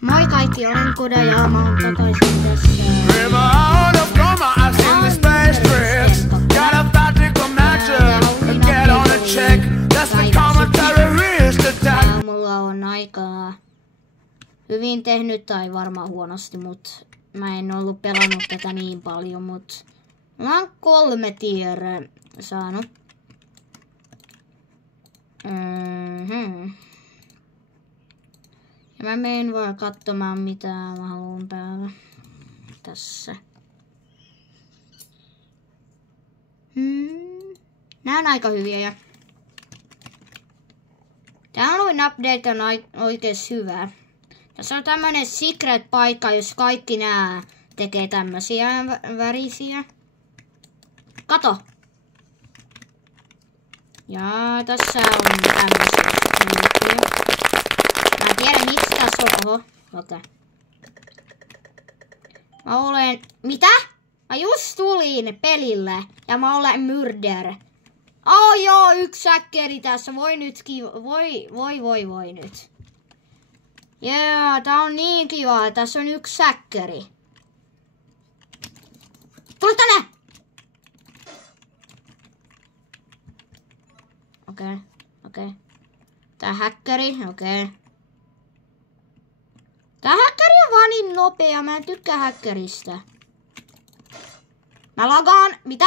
Moi kaikki, olen Koda ja mä oon takaisin tässä. Mulla on aikaa hyvin tehnyt tai varmaan huonosti, mut mä en ollut pelannut tätä niin paljon, mut mä oon 3 tier saanut. Ja mä menen vaan katsomaan mitä mä haluan päällä tässä. Nää on aika hyviä ja tää Halloween update on oikein hyvä. Tässä on tämmönen secret paikka, jos kaikki nää tekee tämmösiä värisiä. Kato! Ja tässä on tämmösiä. Mä en tiedä miksi tässä on. Oho, okei. Mä olen... Mitä? Mä just tulin pelille ja mä olen murder. Oh joo, yksi säkkeri tässä. Voi nytkin. Voi nyt. Jee, tää on niin kiva. Tässä on yksi säkkeri. Tule tänne! Okei. Tää häkkäri, okei. Tää häkkäri on vaan niin nopea. Mä en tykkää häkkäristä. Mä lagaan. Mitä?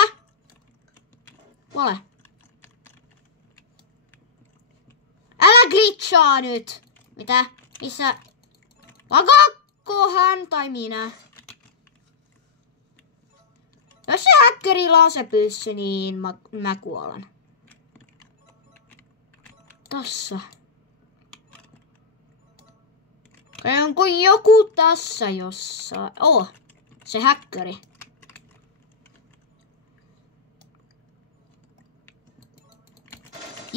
Kuole. Älä glitchaa nyt. Mitä? Missä? Lagaako hän tai minä? Jos se häkkärillä on se pyssy, niin mä kuolen. Tossa. Onko joku tässä jossain? Se häkkäri.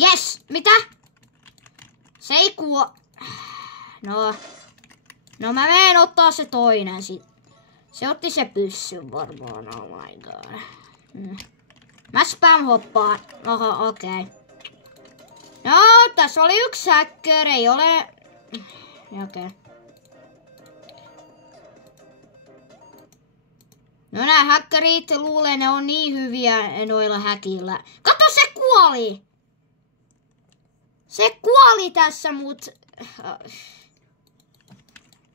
Yes! Mitä? Se ei No mä menen ottaa se toinen sit. Se otti se pyssyn varmaan. Oh my god. Mä spam hoppaan. Oho, okei. No, tässä oli yksi hacker, ei ole... Okei. No nää hackerit luulee, ne on niin hyviä noilla häkillä. Kato, se kuoli! Se kuoli tässä, mut...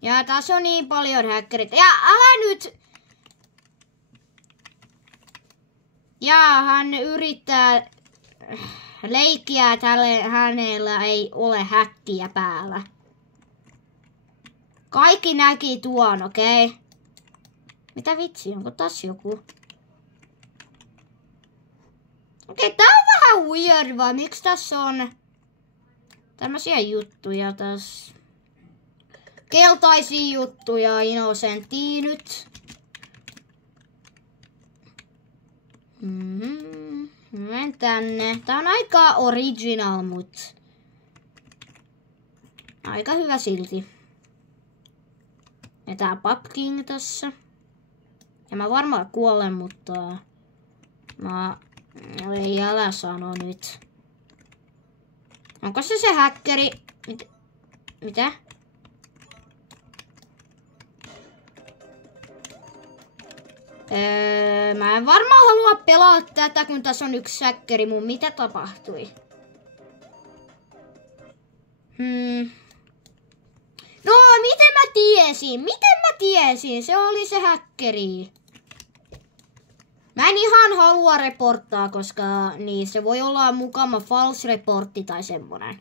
Ja tässä on niin paljon häkkerit. Ja älä nyt... Ja hän yrittää leikkiä, että hänellä ei ole häkkiä päällä. Kaikki näki tuon, okei? Mitä vitsi, onko taas joku? Okei, tää on vähän weird, vai miksi tässä on tämmösiä juttuja tässä? Keltaisia juttuja, Innocentia nyt. Menen tänne. Tää on aika original, mut aika hyvä silti. Ja tää Pumpkin tässä. Ja mä varmaan kuolen, mutta ei älä sano nyt. Onko se häkkeri? Mitä? Mä en varmaan halua pelaa tätä, kun tässä on yksi häkkeri. Mitä tapahtui? No, miten mä tiesin? Se oli se häkkeri. Mä en ihan halua reporttaa, koska niin se voi olla mukana false reportti tai semmonen.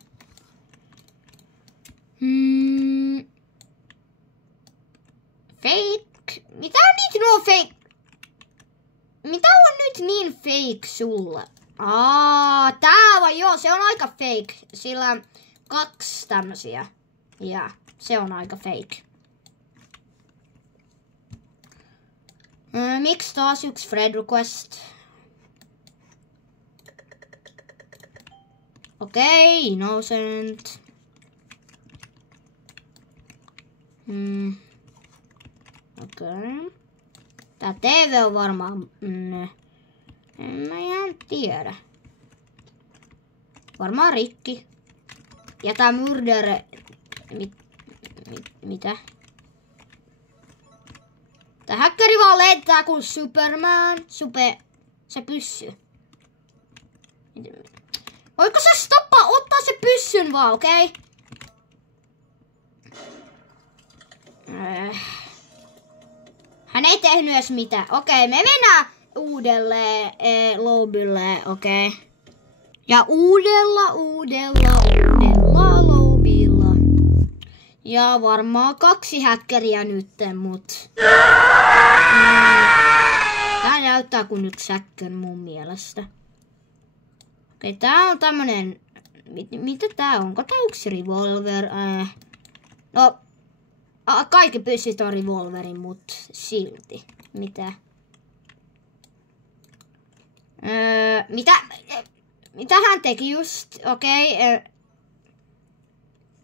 Fake? Mitä on nyt nuo fake? Mitä on nyt niin fake sulle? Tää vai joo, se on aika fake. Sillä on 2 tämmösiä. Ja se on aika fake. Miksi taas yksi friend request? Okei, innocent. Okei. Tää TV on varmaan... En mä ihan tiedä. Varmaan rikki. Ja tää murder... Mitä? Tää häkkäri vaan lentää kuin Superman. Se pyssy. Voiko sä stoppaa ottaa se pyssyn vaan, okei? Hän ei tehnyt edes mitään. Okei, me mennään uudelle lobbylle, okei. Ja uudella lobbylla. Ja varmaan 2 häkkäriä nytten, mut... Tää näyttää kuin 1 häkkär mun mielestä. Okei, tää on tämmönen... Mitä tää on? Onko tää 1 revolver? No... Kaikki pyssyt on revolverin, mut silti. Mitä? Mitä hän teki just? Okei.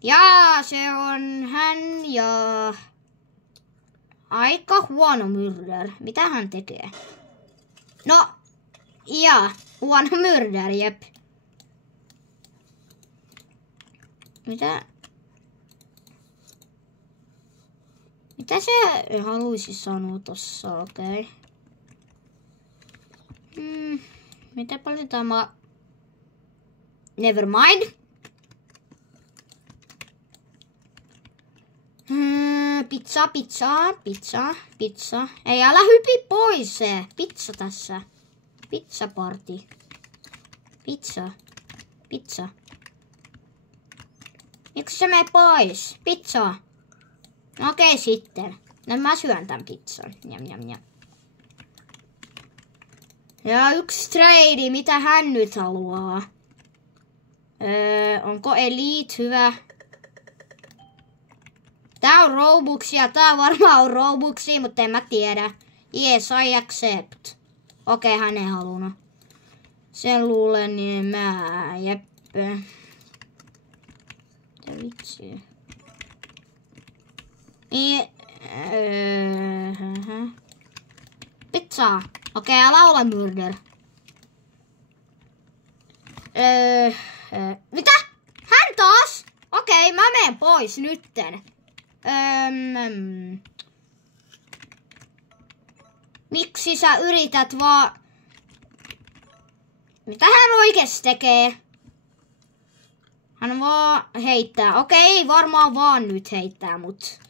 Jaa, se on hän ja... Aika huono murder. Mitä hän tekee? No, jaa, huono murder, jep. Mitä se haluaisi sanoa tossa, okei. Mitä paljon tämä... Never mind. Pizza. Ei, älä hypi pois se. Pizza tässä. Pizza party. Pizza. Miksi se menee pois? Pizza. Okei, sitten. No mä syön tän pizzan. Njam. Ja 1 trade, mitä hän nyt haluaa? Onko Elite hyvä? Tää on Robuxia, tää varmaan on Robuxia, mutta en mä tiedä. Yes, I accept. Okei, hän ei halunnut. Sen luulen, niin mä... Jep. Mitä vitsiä? Pizza. Okei, älä ole murder. Mitä? Hän taas? Okei, mä menen pois nytten. Miksi sä yrität vaan... Mitä hän oikeesti tekee? Hän vaan heittää. Okei, ei varmaan vaan nyt heittää, mut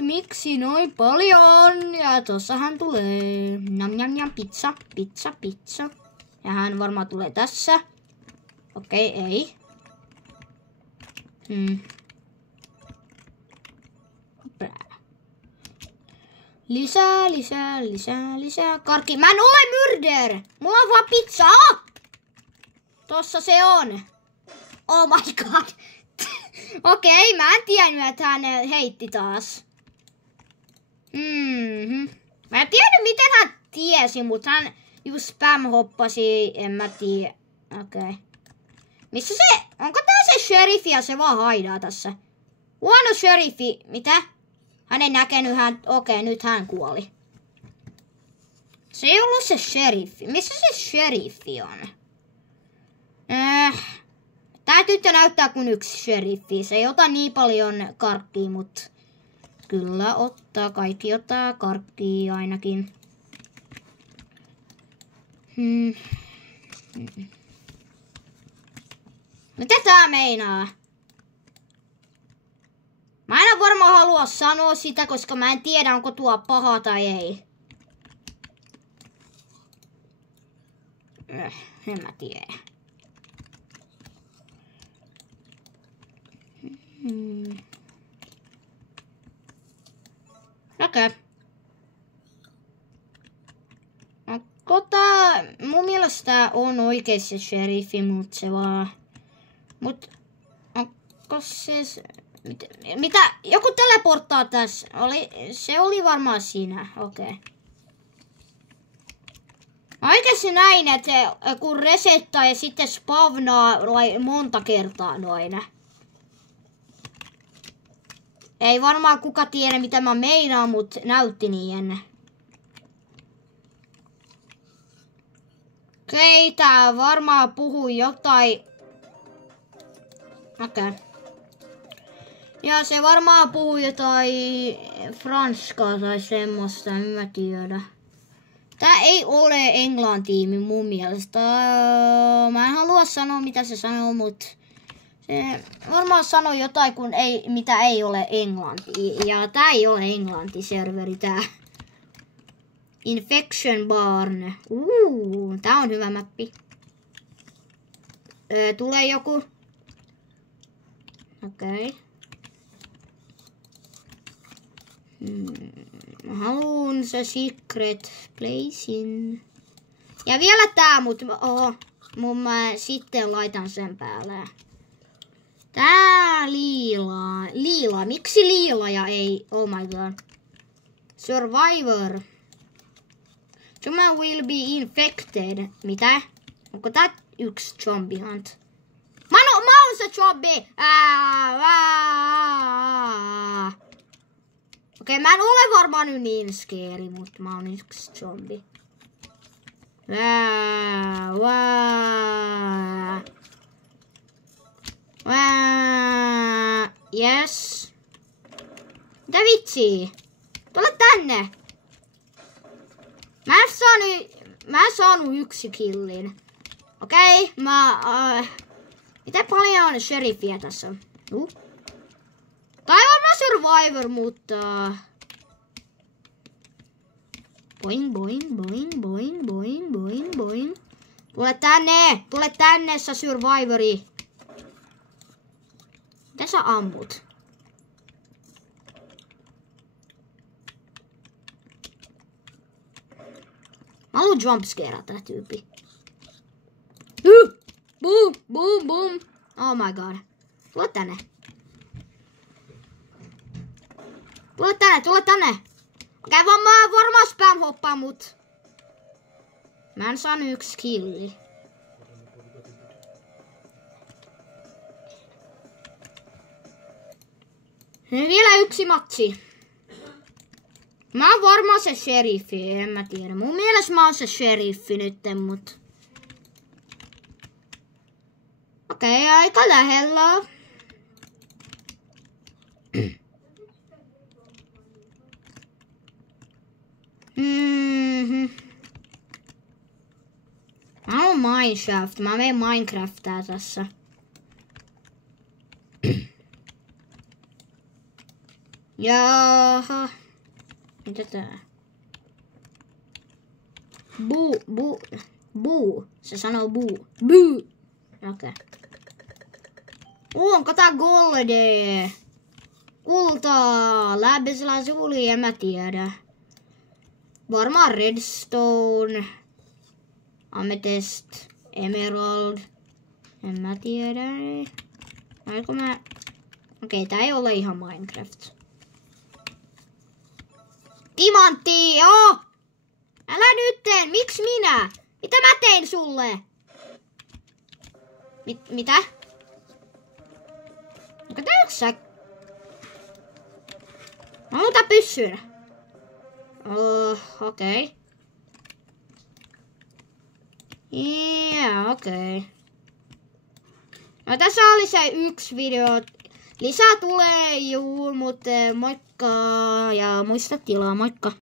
miksi noin paljon? Ja tossa hän tulee. Njam, pizza. Ja hän varmaan tulee tässä. Okei, ei. Lisää. Karkki. Mä en ole murder! Mulla on vaan pizza! Tossa se on. Oh my god. Okei, mä en tiennyt, että hän heitti taas. Mä en tiennyt, miten hän tiesi, mutta hän just spam-hoppasi, en mä tiedä. Okei. Missä se? Onko tää se sheriffi ja se vaan haidaa tässä? Huono sheriffi. Mitä? Hän ei näkenyt hän. Okei, nyt hän kuoli. Se ei ollut se sheriffi. Missä se sheriffi on? Tää tyttö näyttää kuin 1 sheriffi. Se ei ota niin paljon karkkia, mut kyllä ottaa. Kaikki ottaa karkkia ainakin. Mitä tää meinaa? Mä en varmaan halua sanoa sitä, koska mä en tiedä, onko tuo paha tai ei. En mä tiedä. Okei. Onko tää... Mun mielestä on oikein se sheriffi, mut se vaan... Mut... Onko se... Mitä? Joku teleporttaa tässä. Se oli varmaan siinä. Okei. Oikeesti näin, että kun resettaa ja sitten spavnaa monta kertaa noin. Ei varmaan kuka tiedä mitä mä meinaan, mut näytti niin. Okei, tää varmaan puhuu jotain. Okei. Ja se varmaan puhuu jotain franskaa tai semmoista, en mä tiedä. Tää ei ole englantia mun mielestä. Mä en halua sanoa mitä se sanoo, mut se varmaan sanoo jotain, mitä ei ole englantia. Ja tää ei ole englantiserveri tää. Infection Barn. Tää on hyvä mappi. Tulee joku. Okei. Mä haluun se secret placein. Ja vielä tää, mä sitten laitan sen päälle. Tää liila. Miksi liila ja ei? Oh my god. Survivor. Someone will be infected. Mitä? Onko tää yksi zombie hunt? Mä oon se zombie! Okei, mä en ole varmaan nyt niin scary, mutta mä oon yksi zombie. Yes. Mitä vitsi? Tule tänne. Mä en saanut yksi killin. Okei, mitä paljon on sheriffiä tässä? Tai varmaan survivor, mutta... Boing, boing, boing, boing, boing, boing, boing. Tule tänne, sä survivori. Mitä sä ammut? Mä haluun jumpscarea tää tyyppi. Boom, boom, boom. Oh my god. Tule tänne. Tule tänne. Okei, mä varmaan spam hoppaa, mut mä en saanut yksi killi. Vielä yksi matsi. Mä oon varmaan se sheriffi, en mä tiedä. Mun mielestä mä oon se sheriffi nytten, mut... Okei, aika lähellä. Mä oon Mineshaft. Mä menen Minecraftaa tässä. Jaha. Mitä tää? Buu. Se sanoo buu. Buu. Okei. Onko tää golde? Kultaa. Läbislasuli, en mä tiedä. Varmaan redstone. Amethyst. Emerald. En mä tiedä. Okei, tää ei ole ihan Minecraft. Timantti! Oh! Älä nytten! Miksi minä? Mitä mä tein sulle? Mitä? Onko tää yksä? Mä haluan tää pyssyn. Okei. Okei. No tässä oli se yksi video. Lisää tulee, mutta moikka ja muista tilaa, moikka.